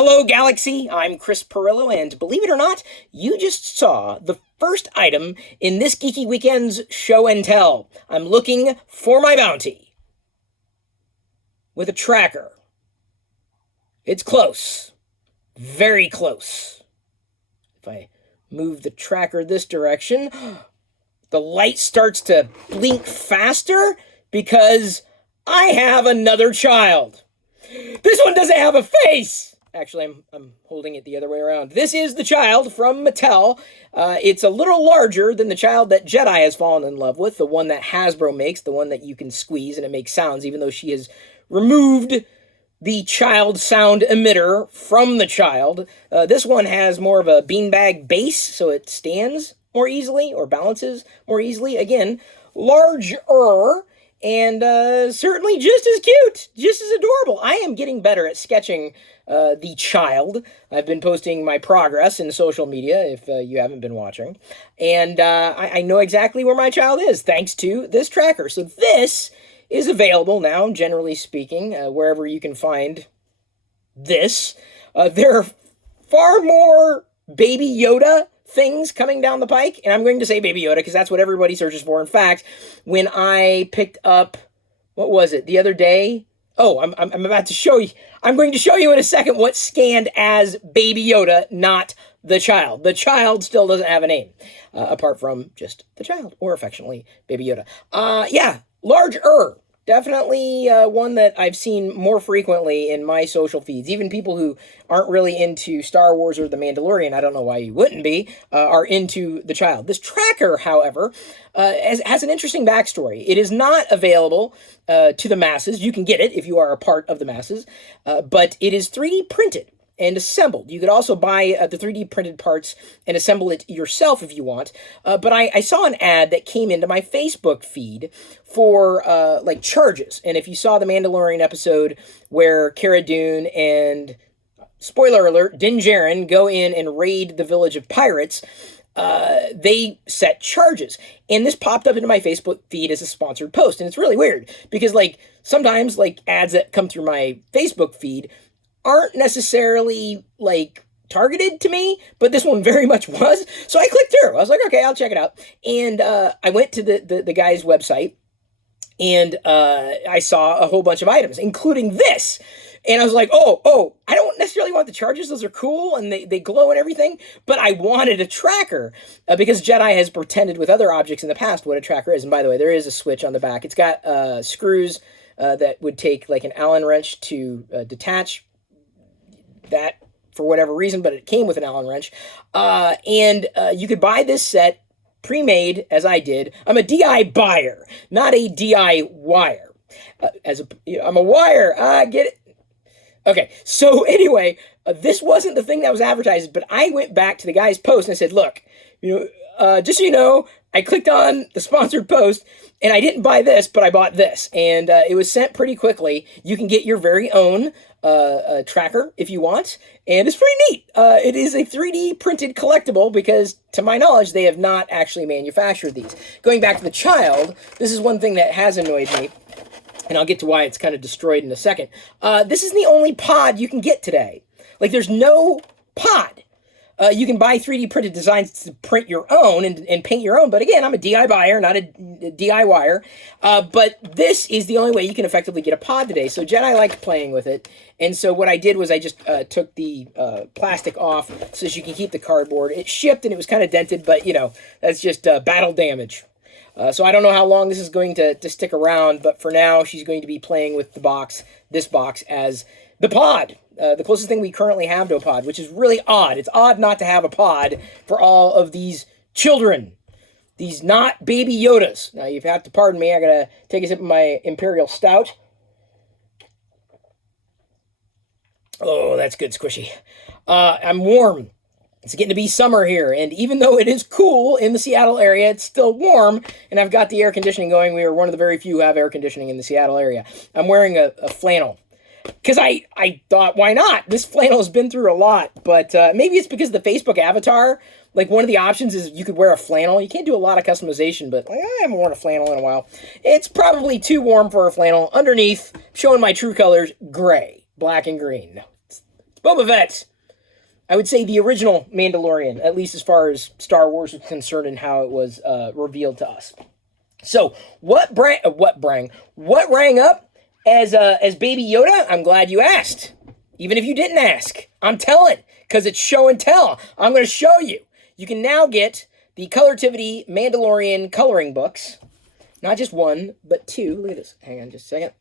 Hello, Galaxy. I'm Chris Pirillo, and believe it or not, you just saw the first item in this Geeky Weekend's show and tell. I'm looking for my bounty with a tracker. It's close. Very close. If I move the tracker this direction, the light starts to blink faster because I have another child. This one doesn't have a face. Actually, I'm holding it the other way around. This is the child from Mattel. It's a little larger than the child that Jedi has fallen in love with, the one that Hasbro makes, the one that you can squeeze and it makes sounds, even though she has removed the child sound emitter from the child. This one has more of a beanbag base, so it stands more easily or balances more easily. Again, larger. And certainly just as cute, just as adorable. I am getting better at sketching the child. I've been posting my progress in social media, if you haven't been watching. And I know exactly where my child is, thanks to this tracker. So this is available now, generally speaking, wherever you can find this. There are far more Baby Yoda things coming down the pike, and I'm going to say Baby Yoda because that's what everybody searches for. In fact, when I picked up, what was it, the other day? Oh, I'm about to show you. I'm going to show you in a second what's scanned as Baby Yoda, not the child. The child still doesn't have a name, apart from just the child, or affectionately Baby Yoda. Yeah, larger. Definitely one that I've seen more frequently in my social feeds. Even people who aren't really into Star Wars or The Mandalorian, I don't know why you wouldn't be, are into the child. This tracker, however, has an interesting backstory. It is not available to the masses. You can get it if you are a part of the masses, but it is 3D printed and assembled. You could also buy the 3D printed parts and assemble it yourself if you want. But I saw an ad that came into my Facebook feed for like charges. And if you saw the Mandalorian episode where Cara Dune and, spoiler alert, Din Djarin go in and raid the village of pirates, they set charges. And this popped up into my Facebook feed as a sponsored post. And it's really weird because like sometimes like ads that come through my Facebook feed aren't necessarily like targeted to me, but this one very much was. So I clicked through. I was like, okay, I'll check it out. And I went to the guy's website, and I saw a whole bunch of items, including this. And I was like, oh, I don't necessarily want the charges. Those are cool, and they glow and everything. But I wanted a tracker because Jedi has pretended with other objects in the past what a tracker is. And by the way, there is a switch on the back. It's got screws that would take like an Allen wrench to detach that for whatever reason, but it came with an Allen wrench. And you could buy this set pre-made, as I did. I'm a DI buyer, not a DI wire. I'm a wire. I get it. Okay, so anyway, this wasn't the thing that was advertised, but I went back to the guy's post and I said, look, just so you know, I clicked on the sponsored post and I didn't buy this, but I bought this. And it was sent pretty quickly. You can get your very own tracker if you want, and it's pretty neat. It is a 3D printed collectible because, to my knowledge, they have not actually manufactured these. Going back to the child, this is one thing that has annoyed me, and I'll get to why it's kind of destroyed in a second. This is the only pod you can get today. Like, there's no pod. You can buy 3D printed designs to print your own and paint your own. But again, I'm a DI buyer, not a DI wire. But this is the only way you can effectively get a pod today. So Jedi liked playing with it. And so what I did was I just took the plastic off so that you can keep the cardboard. It shipped and it was kind of dented, but that's just battle damage. So I don't know how long this is going to stick around, but for now, she's going to be playing with this box as the pod. The closest thing we currently have to a pod, which is really odd. It's odd not to have a pod for all of these children. These not Baby Yodas. Now, you have to pardon me. I gotta take a sip of my Imperial Stout. Oh, that's good, squishy. I'm warm. It's getting to be summer here, and even though it is cool in the Seattle area, it's still warm, and I've got the air conditioning going. We are one of the very few who have air conditioning in the Seattle area. I'm wearing a flannel. Because I thought, why not? This flannel has been through a lot, but maybe it's because the Facebook avatar, like one of the options is you could wear a flannel. You can't do a lot of customization, but like, I haven't worn a flannel in a while. It's probably too warm for a flannel. Underneath, showing my true colors, gray, black and green. No, it's Boba Fett. I would say the original Mandalorian, at least as far as Star Wars was concerned and how it was revealed to us. So, what rang up as Baby Yoda? I'm glad you asked. Even if you didn't ask, I'm telling, because it's show and tell. I'm going to show you. You can now get the Colortivity Mandalorian coloring books. Not just one, but two. Look at this. Hang on just a second.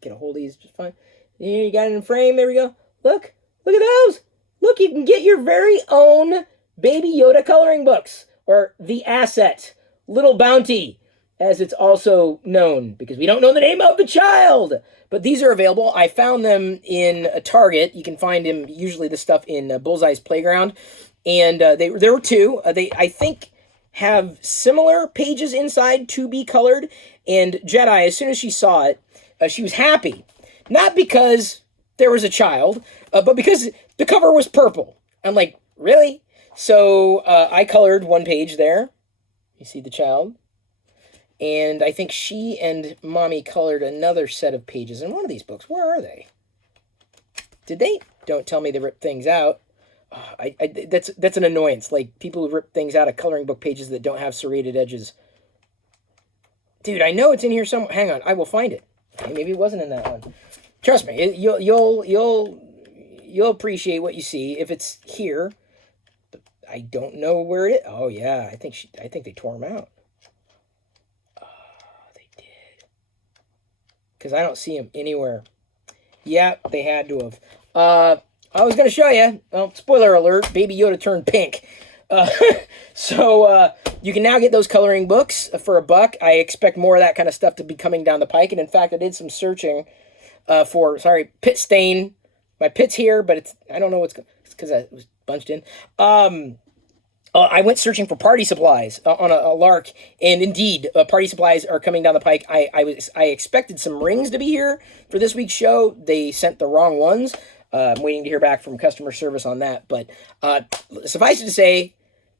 Get a hold of these just fine. Here, you got it in frame. There we go. Look at those. Look, you can get your very own Baby Yoda coloring books, or the Asset, Little Bounty, as it's also known, because we don't know the name of the child. But these are available. I found them in a Target. You can find them, usually the stuff in Bullseye's Playground. And there were two. They, I think, have similar pages inside to be colored. And Jedi, as soon as she saw it, she was happy. Not because there was a child, but because the cover was purple. I'm like, really? So I colored one page there. You see the child? And I think she and Mommy colored another set of pages in one of these books. Where are they? Did they? Don't tell me they ripped things out. That's an annoyance. Like, people who rip things out of coloring book pages that don't have serrated edges. Dude, I know it's in here somewhere. Hang on, I will find it. Maybe it wasn't in that one. Trust me, you'll appreciate what you see if it's here. But I don't know where it is. Oh yeah, I think they tore them out. Oh, they did. Because I don't see them anywhere. Yeah, they had to have. I was going to show you. Well, spoiler alert, Baby Yoda turned pink. So you can now get those coloring books for $1. I expect more of that kind of stuff to be coming down the pike. And in fact, I did some searching for, pit stain. My pit's here, but I don't know what's, it's because I was bunched in. I went searching for party supplies on a lark, and indeed, party supplies are coming down the pike. I expected some rings to be here for this week's show. They sent the wrong ones. I'm waiting to hear back from customer service on that. But suffice it to say,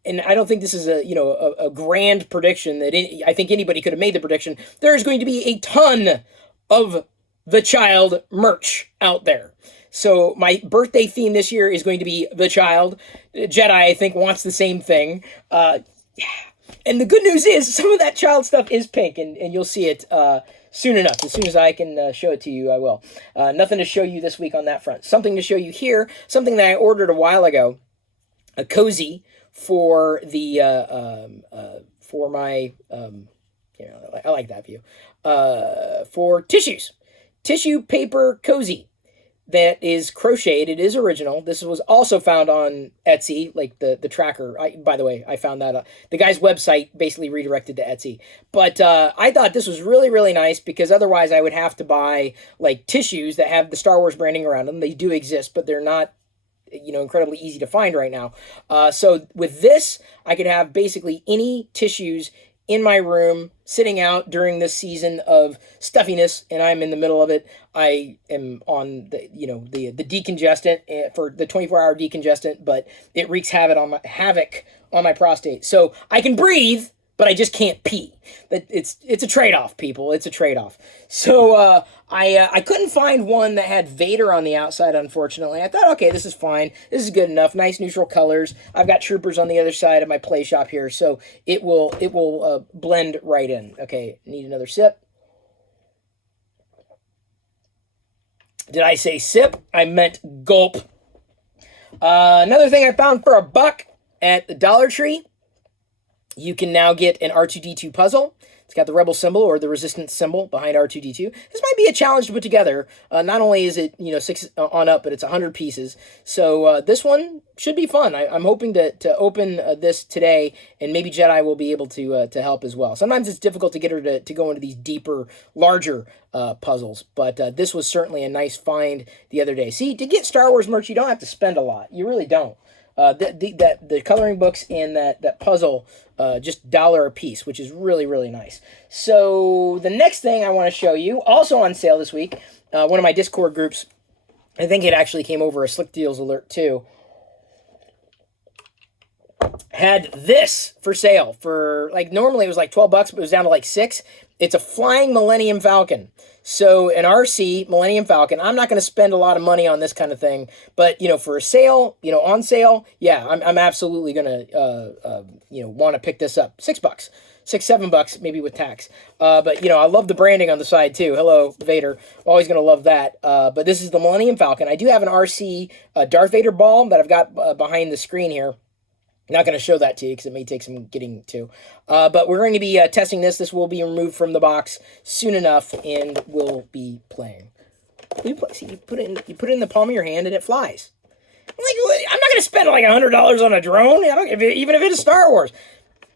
and I don't think this is a grand prediction that I think anybody could have made the prediction. There's going to be a ton of the child merch out there. So my birthday theme this year is going to be the child. Jedi, I think, wants the same thing. Yeah. And the good news is some of that child stuff is pink, and you'll see it soon enough. As soon as I can show it to you, I will. Nothing to show you this week on that front. Something to show you here, something that I ordered a while ago, a cozy for the, for my, I like that view, for tissues. Tissue paper cozy that is crocheted. It is original. This was also found on Etsy, like the tracker. By the way, I found that the guy's website basically redirected to Etsy. But I thought this was really, really nice because otherwise I would have to buy like tissues that have the Star Wars branding around them. They do exist, but they're not, incredibly easy to find right now. So with this, I could have basically any tissues in my room sitting out during this season of stuffiness, and I'm in the middle of it. I am on the decongestant for the 24-hour decongestant, but it wreaks havoc on my prostate. So I can breathe, but I just can't pee. It's a trade-off, people. It's a trade-off. So I couldn't find one that had Vader on the outside, unfortunately. I thought, okay, this is fine. This is good enough. Nice neutral colors. I've got troopers on the other side of my play shop here, so it will blend right in. Okay, need another sip. Did I say sip? I meant gulp. Another thing I found for $1 at the Dollar Tree. You can now get an R2-D2 puzzle. It's got the Rebel symbol or the Resistance symbol behind R2-D2. This might be a challenge to put together. Not only is it 6 on up, but it's 100 pieces. So this one should be fun. I'm hoping to open this today, and maybe Jedi will be able to help as well. Sometimes it's difficult to get her to go into these deeper, larger puzzles, but this was certainly a nice find the other day. See, to get Star Wars merch, you don't have to spend a lot. You really don't. The coloring books and that puzzle, just $1 a piece, which is really, really nice. So the next thing I want to show you, also on sale this week, one of my Discord groups, I think it actually came over a Slick Deals alert too, had this for sale for, like, normally it was like $12, but it was down to like $6. It's a flying Millennium Falcon. So an RC Millennium Falcon. I'm not going to spend a lot of money on this kind of thing, but for a sale, on sale, yeah, I'm absolutely going to want to pick this up. $6, $7, maybe with tax. But I love the branding on the side too. Hello, Vader. Always going to love that. But this is the Millennium Falcon. I do have an RC Darth Vader ball that I've got behind the screen here. Not going to show that to you because it may take some getting to. But we're going to be testing this. This will be removed from the box soon enough, and we'll be playing. See, you put it in the palm of your hand, and it flies. I'm not going to spend like $100 on a drone. Even if it's Star Wars.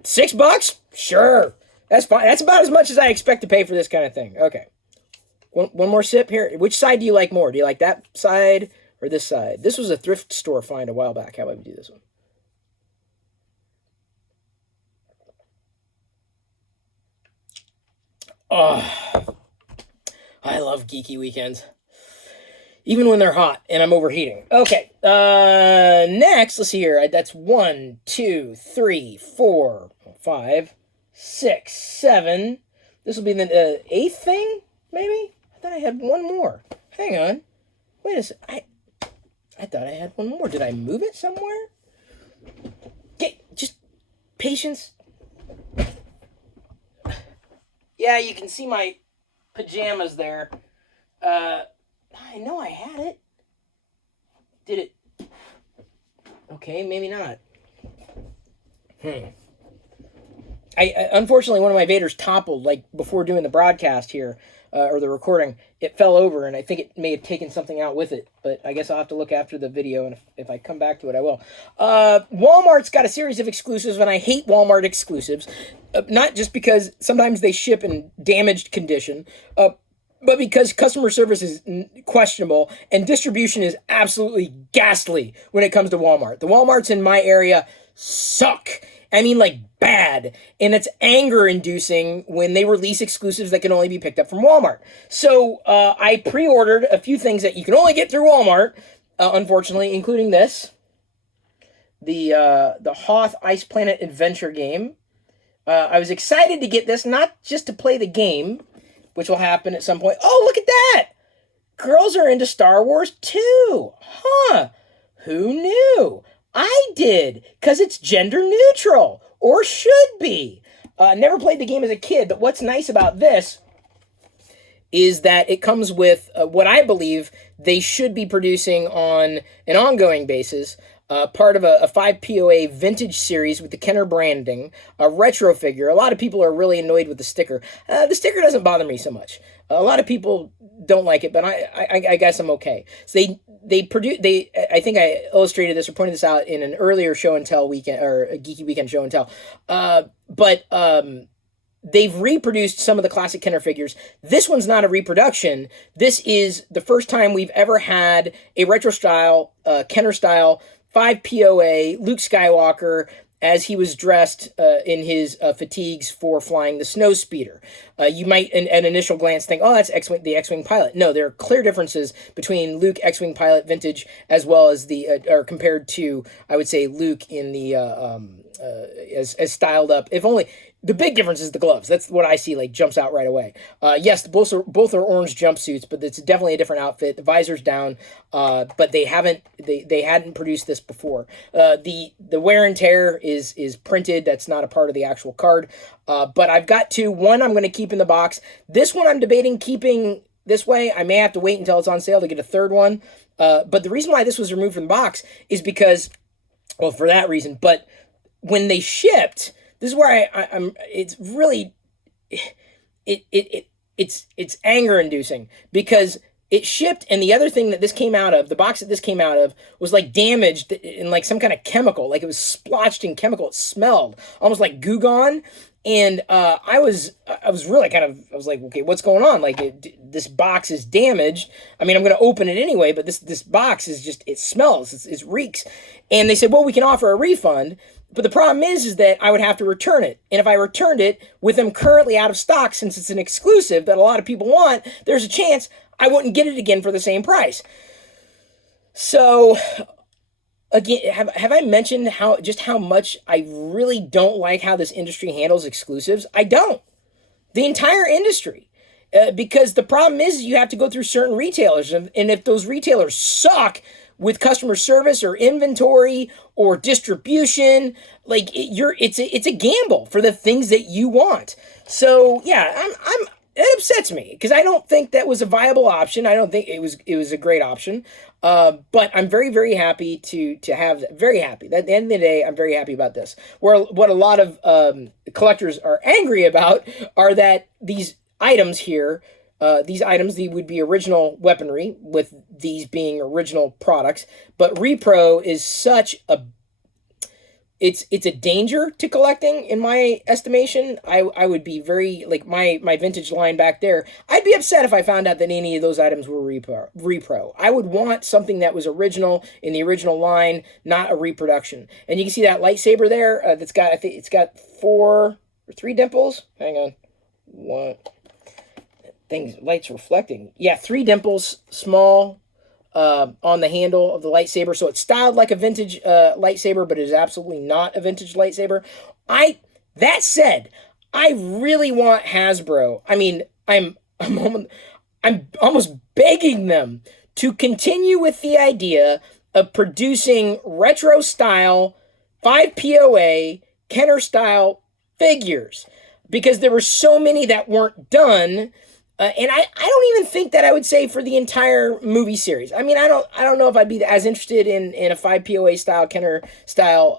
$6? Sure. That's fine. That's about as much as I expect to pay for this kind of thing. Okay. One more sip here. Which side do you like more? Do you like that side or this side? This was a thrift store find a while back. How about we do this one? Oh, I love geeky weekends. Even when they're hot and I'm overheating. Okay, next, let's see here. That's 1, 2, 3, 4, 5, 6, 7. This will be the 8th thing, maybe? I thought I had one more. Hang on. Wait a second. I thought I had one more. Did I move it somewhere? Just patience. Yeah, you can see my pajamas there. I know I had it. Did it? Okay, maybe not. I unfortunately, one of my Vaders toppled, like, before doing the broadcast here, or the recording. It fell over, and I think it may have taken something out with it. But I guess I'll have to look after the video, and if I come back to it, I will. Walmart's got a series of exclusives, and I hate Walmart exclusives. Not just because sometimes they ship in damaged condition, but because customer service is questionable, and distribution is absolutely ghastly when it comes to Walmart. The Walmarts in my area suck. I mean, like, bad. And it's anger-inducing when they release exclusives that can only be picked up from Walmart. So I pre-ordered a few things that you can only get through Walmart, unfortunately, including this. The Hoth Ice Planet Adventure game. I was excited to get this, not just to play the game, which will happen at some point. Oh, look at that! Girls are into Star Wars too! Huh! Who knew? I did, because it's gender neutral, or should be. Never played the game as a kid, but what's nice about this is that it comes with what I believe they should be producing on an ongoing basis. Part of a 5 POA vintage series with the Kenner branding, a retro figure. A lot of people are really annoyed with the sticker. The sticker doesn't bother me so much. A lot of people don't like it, but I guess I'm okay. So I think I illustrated this or pointed this out in an earlier show and tell weekend, or a Geeky Weekend show and tell. But they've reproduced some of the classic Kenner figures. This one's not a reproduction. This is the first time we've ever had a retro style, Kenner style 5 POA Luke Skywalker as he was dressed in his fatigues for flying the snowspeeder. You might, at initial glance, think, oh, that's the X-Wing pilot. No, there are clear differences between Luke X-Wing pilot vintage as well as or compared to, I would say, Luke in the, as styled up. If only, the big difference is the gloves. That's what I see, like, jumps out right away. Yes, both are orange jumpsuits, but it's definitely a different outfit. The visor's down, but they hadn't produced this before. The wear and tear is printed. That's not a part of the actual card. But I've got two. One I'm going to keep in the box. This one I'm debating keeping this way. I may have to wait until it's on sale to get a third one. But the reason why this was removed from the box is because, well, for that reason. But when they shipped, this is where I'm. It's really, it's anger inducing because it shipped, and the other thing that this came out of, the box that this came out of, was like damaged in like some kind of chemical, like it was splotched in chemical. It smelled almost like Goo Gone. And I was really kind of, I was like, okay, what's going on? Like, this box is damaged. I mean, I'm going to open it anyway, but this box is just, it smells, it reeks. And they said, well, we can offer a refund. But the problem is that I would have to return it. And if I returned it with them currently out of stock, since it's an exclusive that a lot of people want, there's a chance I wouldn't get it again for the same price. So, again, have I mentioned how much I really don't like how this industry handles exclusives? I don't. the entire industry. Because the problem is you have to go through certain retailers, and if those retailers suck with customer service or inventory or distribution, like it's a gamble for the things that you want. So yeah, it upsets me because I don't think that was a viable option. I don't think it was a great option. But I'm very, very happy to have, very happy. At the end of the day, I'm very happy about this. Where what a lot of collectors are angry about are that these items here, they would be original weaponry, with these being original products. But repro is such a it's a danger to collecting, in my estimation. I would be very, like, my vintage line back there, I'd be upset if I found out that any of those items were repro. I would want something that was original in the original line, not a reproduction. And you can see that lightsaber there, that's got, I think it's got 4 or 3 dimples. Hang on. What? Light's reflecting. Yeah, 3 dimples, small, on the handle of the lightsaber. So it's styled like a vintage lightsaber, but it is absolutely not a vintage lightsaber. That said, I really want Hasbro. I mean, I'm almost begging them to continue with the idea of producing retro style 5 POA Kenner style figures, because there were so many that weren't done. And I don't even think that I would say for the entire movie series. I mean, I don't know if I'd be as interested in a 5 POA style, Kenner style,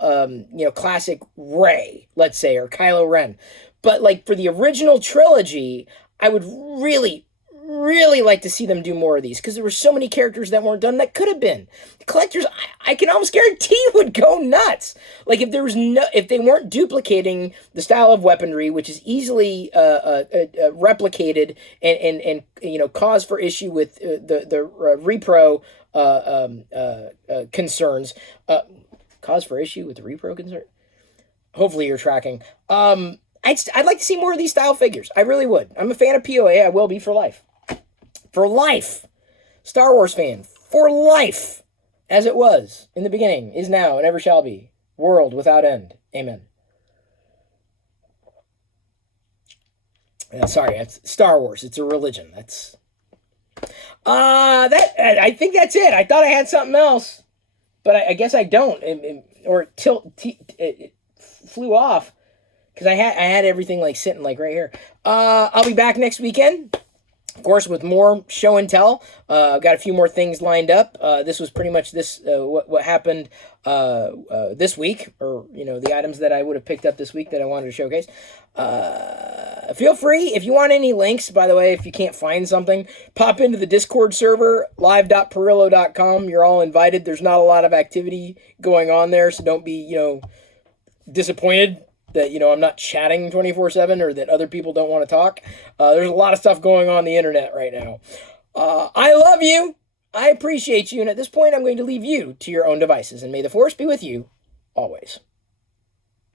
classic Rey, let's say, or Kylo Ren. But like for the original trilogy, I would really, really like to see them do more of these, because there were so many characters that weren't done that could have been. The collectors, I can almost guarantee, would go nuts. Like if they weren't duplicating the style of weaponry, which is easily replicated and cause for issue with the repro concerns. Cause for issue with the repro concern. Hopefully you're tracking. I'd like to see more of these style figures. I really would. I'm a fan of POA. I will be for life. For life. Star Wars fan. For life. As it was in the beginning, is now, and ever shall be. World without end. Amen. Sorry, it's Star Wars. It's a religion. I think that's it. I thought I had something else, but I guess I don't. It flew off. Because I had everything like sitting like right here. I'll be back next weekend, of course, with more show and tell. I've got a few more things lined up. This was pretty much what happened this week, or the items that I would have picked up this week that I wanted to showcase. Feel free, if you want any links, by the way, if you can't find something, pop into the Discord server, live.pirillo.com. You're all invited. There's not a lot of activity going on there, so don't be disappointed that I'm not chatting 24/7, or that other people don't want to talk. There's a lot of stuff going on the internet right now. I love you. I appreciate you. And at this point, I'm going to leave you to your own devices. And may the Force be with you always.